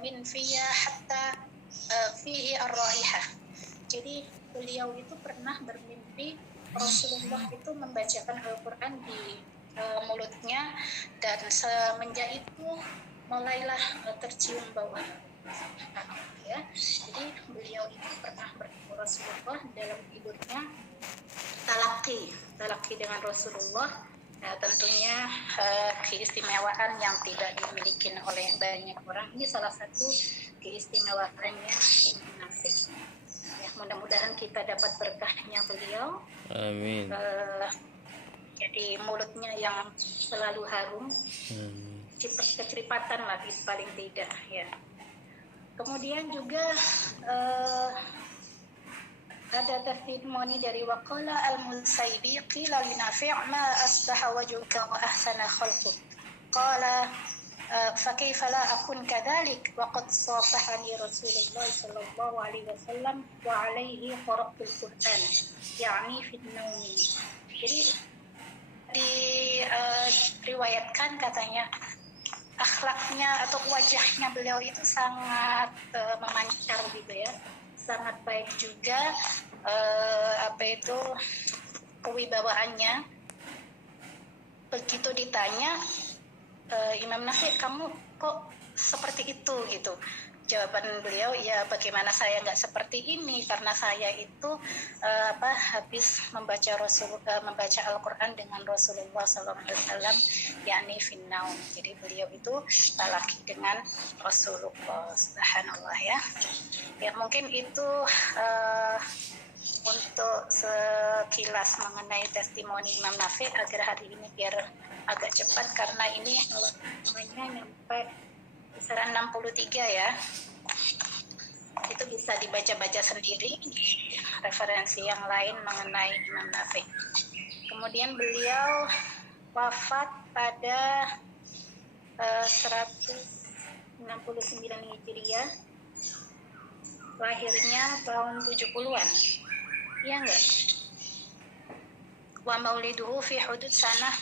min fiyya hatta fihi ar-raihah. Jadi beliau itu pernah bermimpi Rasulullah itu membacakan Al-Quran di mulutnya, dan semenjak itu mulailah tercium bau ya. Jadi beliau itu pernah bertemu Rasulullah dalam tidurnya, talaki dengan Rasulullah. Nah, tentunya keistimewaan yang tidak dimiliki oleh banyak orang. Ini salah satu keistimewaannya munafik. Ya, mudah-mudahan kita dapat berkahnya beliau. Amin. Jadi mulutnya yang selalu harum, keceripatan lah paling tidak ya. Kemudian juga ada testimoni dari waqala al-Munsaybi qila li Nafi' ma asbaha wajhuka wa ahsana khalquk qala fa kayfa la akun kadhalik wa qad safahani Rasulullah sallallahu alaihi wasallam wa alaihi qara'tul Qur'an yani fi an-nawm. Jadi diriwayatkan katanya akhlaknya atau wajahnya beliau itu sangat memancar gitu ya, sangat baik juga kewibawaannya. Begitu ditanya, Imam Nafi, kamu kok seperti itu gitu, jawaban beliau, ya bagaimana saya nggak seperti ini, karena saya itu habis membaca Al-Quran dengan Rasulullah SAW, yakni finnaum. Jadi beliau itu talaki dengan Rasulullah, subhanallah ya. Ya mungkin itu untuk sekilas mengenai testimoni Imam Nafi, agar hari ini biar agak cepat karena ini namanya sampai kisaran 63 ya. Itu bisa dibaca-baca sendiri di referensi yang lain mengenai Imam Nafi. Kemudian beliau wafat pada 169 Hijriah. Lahirnya tahun 70-an. Iya enggak? Wa mauliduhu fi hudud sanah.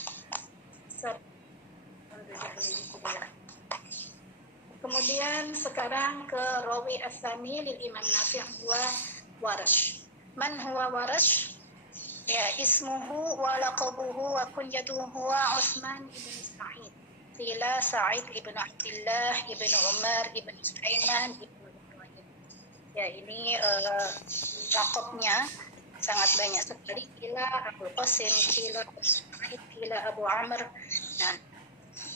Kemudian sekarang ke rawi as-sani lil Imam Nafi' wa Warash. Man huwa Warash? Ya, ismuhu wa laqabuhu wa kunyatuhu huwa Utsman ibn Sa'id. Qila Sa'id ibn Abdullah ibn Umar ibn Sulaiman ibn Ibrahim. Ya, ini laqabnya sangat banyak sekali. Qila Abu Qasim, qila Sa'id, qila Abu Amr. Nah,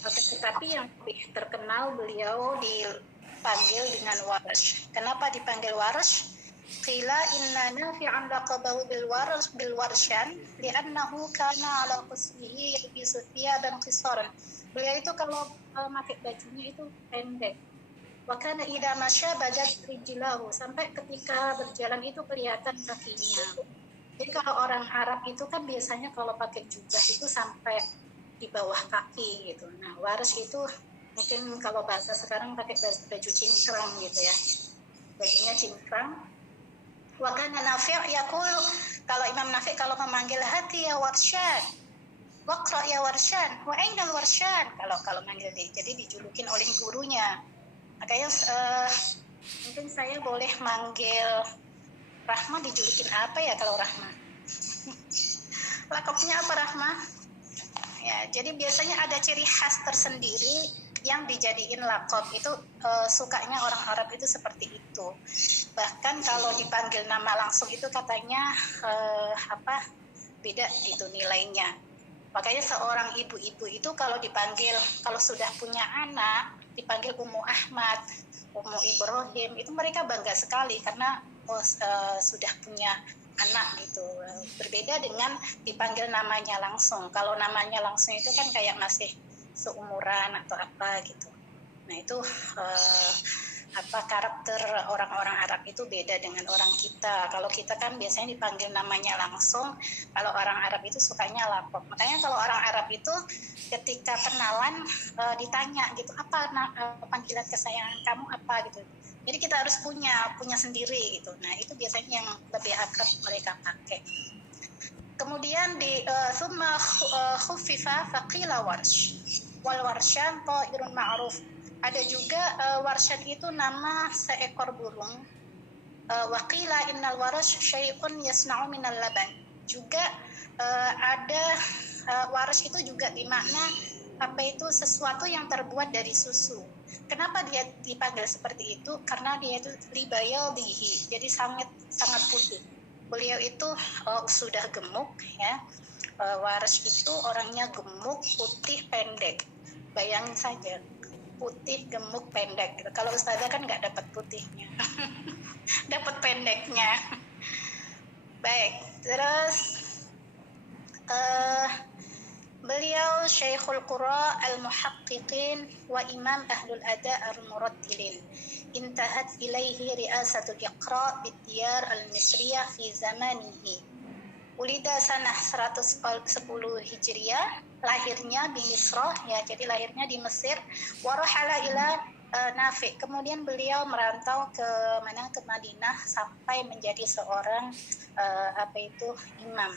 tetapi yang lebih terkenal beliau dipanggil dengan Warash. Kenapa dipanggil Warash? Qila inna Nafi'an laqabahu bil warshan li'annahu kana ala qismihi yalbisu thiyaban qisaran. Beliau itu kalau pakai bajunya itu pendek. Wa kana idza masya badat rijlahu, sampai ketika berjalan itu kelihatan kakinya. Jadi kalau orang Arab itu kan biasanya kalau pakai jubah itu sampai di bawah kaki gitu. Nah, Warash itu mungkin kalau bahasa sekarang pakai baju cingkrang gitu ya. Bajunya cingkrang. Wa kana Nafi' yaqul, kalau Imam Nafi' kalau memanggil hati ya Warshan, waqra ya Warshan, wa ainal Warshan, kalau manggil dia. Jadi dijulukin oleh gurunya. Makanya mungkin saya boleh manggil Rahma, dijulukin apa ya kalau Rahma? Lakopnya apa Rahma? Ya, jadi biasanya ada ciri khas tersendiri yang dijadiin lakop. Itu sukanya orang Arab itu seperti itu. Bahkan kalau dipanggil nama langsung itu katanya beda itu nilainya. Makanya seorang ibu-ibu itu kalau dipanggil, kalau sudah punya anak, dipanggil Ummu Ahmad, Ummu Ibrahim, itu mereka bangga sekali karena sudah punya anak gitu. Berbeda dengan dipanggil namanya langsung. Kalau namanya langsung itu kan kayak masih seumuran atau apa gitu. Nah itu karakter orang-orang Arab itu beda dengan orang kita. Kalau kita kan biasanya dipanggil namanya langsung. Kalau orang Arab itu sukanya lapor. Makanya kalau orang Arab itu ketika kenalan ditanya gitu, apa panggilan kesayangan kamu apa gitu. Jadi kita harus punya sendiri gitu. Nah itu biasanya yang lebih akrab mereka pakai. Kemudian di summa khuffifa faqila warsh wal warshan ta'irun ma'ruf Ada juga Warsyad itu nama seekor burung. Waqila innal warash syai'un yasna'u minal laban. Juga ada warash itu juga dimakna apa itu sesuatu yang terbuat dari susu. Kenapa dia dipanggil seperti itu? Karena dia itu libayadihi, jadi sangat sangat putih. Beliau itu sudah gemuk ya. Warash itu orangnya gemuk, putih, pendek. Bayangin saja, putih, gemuk, pendek. Kalau ustazah kan nggak dapat putihnya. Dapat pendeknya. Baik, terus beliau Syekhul Qura al-Muhaqqiqin wa Imam Ahlul Ada al-Murattilin. Intahat ilaihi riasatul Iqra bid-diyar al-Misriyah fi zamanihi. Ulida sanah 110 Hijriyah, lahirnya di Misrah ya, jadi lahirnya di Mesir. Warahala ila Nafi. Kemudian beliau merantau ke mana? Ke Madinah sampai menjadi seorang imam.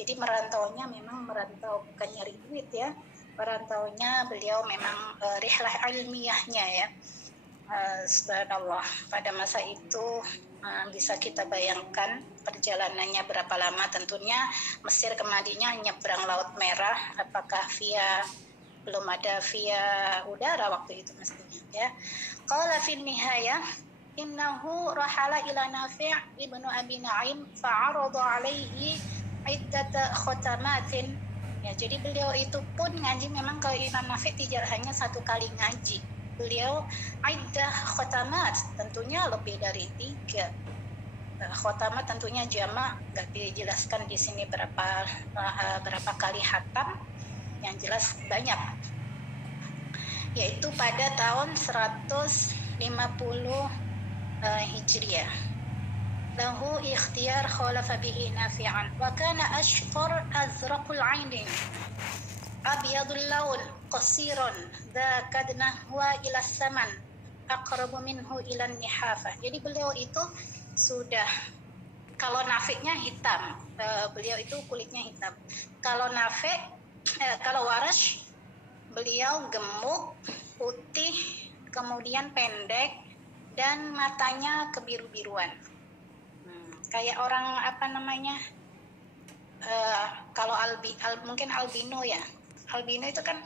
Jadi merantaunya memang merantau bukan nyari duit ya. Merantaunya beliau memang rihlah ilmiahnya ya. Subhanallah. Pada masa itu bisa kita bayangkan perjalanannya berapa lama. Tentunya Mesir ke Madinah nyebrang Laut Merah. Apakah via, belum ada via udara waktu itu mestinya ya. Qala fi nihayah innahu rahala ila Nafi' ibnu Abi Naim fa'arada alaihi iddata khotamatin ya. Jadi beliau itu pun ngaji memang ke Imam Nafi' tidak hanya satu kali ngaji. Beliau iddah khotamat, tentunya lebih dari 3. Khotamat tentunya jamak, nggak dijelaskan di sini berapa kali hatam. Yang jelas banyak, yaitu pada tahun 150 Hijriah. Lahu ikhtiyar khalafa bihi Nafi'an wa kana ashqar azraqul 'ainin abyadul laun qasirun dha kadna huwa ila saman aqrabu minhu ila nihafah. Jadi beliau itu sudah, kalau Nafi'nya hitam, beliau itu kulitnya hitam. Kalau kalau Warash, beliau gemuk, putih, kemudian pendek, dan matanya kebiru-biruan. Kayak orang kalau mungkin albino ya. Albino itu kan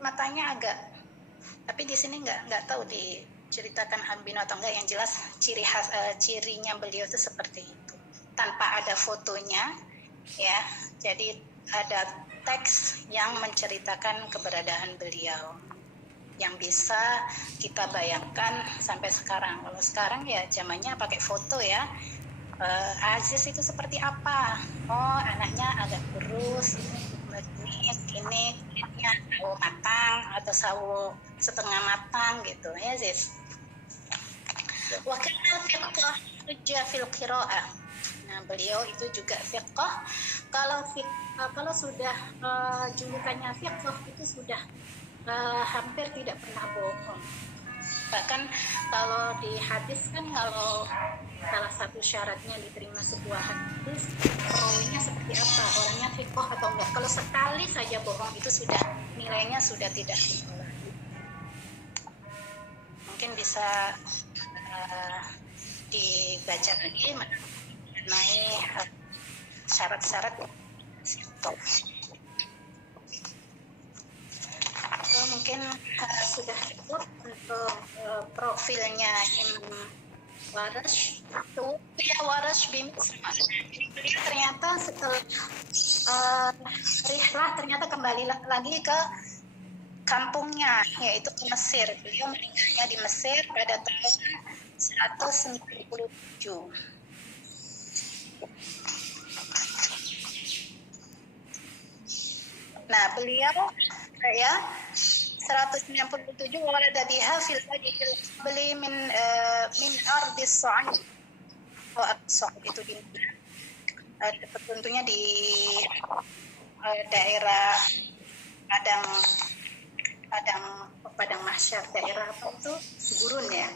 matanya agak, tapi di sini nggak tahu diceritakan albino atau enggak. Yang jelas cirinya beliau itu seperti itu, tanpa ada fotonya ya. Jadi ada teks yang menceritakan keberadaan beliau yang bisa kita bayangkan sampai sekarang. Kalau sekarang ya zamannya pakai foto ya. Aziz itu seperti apa? Oh, anaknya agak kurus, ini kulitnya sawo matang atau sawo setengah matang gitu ya, Aziz. Wa kana fiqh hujjah fil qiraah. Nah, beliau itu juga fiqh. Kalau sudah julukannya fiqh itu sudah hampir tidak pernah bohong. Bahkan kalau di hadis kan, kalau salah satu syaratnya diterima sebuah hadis, perawinya seperti apa, orangnya fiqh atau enggak. Kalau sekali saja bohong itu sudah nilainya sudah tidak fiqh lagi. Mungkin bisa dibaca lagi mengenai syarat-syarat fiqh. Mungkin sudah cukup untuk profilnya Imam Warash. Ya, Warash bin beliau ternyata setelah rihlah ternyata kembali lagi ke kampungnya, yaitu ke Mesir. Beliau meninggalnya di Mesir pada tahun 197. Nah, beliau 197 walada biha fil beli min ardis Sa'id. Sa'id itu di tentunya di daerah Padang Mahsyar, daerah apa itu? Gurun ya.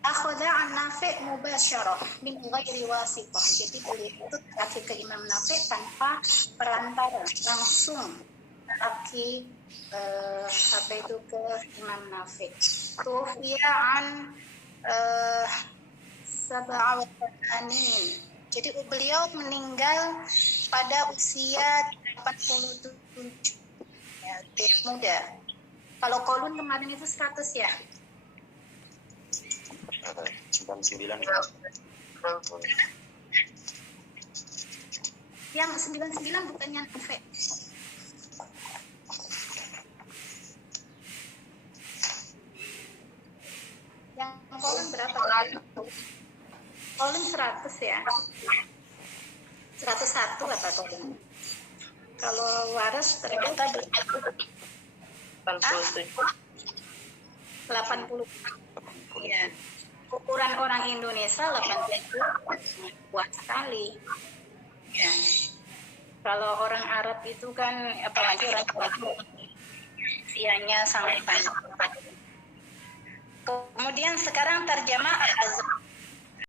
Akhadha an Nafi' mubasyarah min ghairi wasithah. Jadi beliau itu terakhir ke Imam Nafi' tanpa perantara, langsung aki apa itu ke Imam Nafi. Tufiya an sab'awat'anin. Jadi beliau meninggal pada usia 87, ya, muda. Kalau kolun kemarin itu 100 ya? 99. Yang 99 bukan yang Nafi. Yang kolon berapa? Kolon 100 ya? 101 kata kolon. Kalau waras ternyata 80. Ya. Ukuran orang Indonesia 80 kuat sekali. Ya. Kalau orang Arab itu kan apalagi orang usianya sampai panjang. Kemudian sekarang terjemah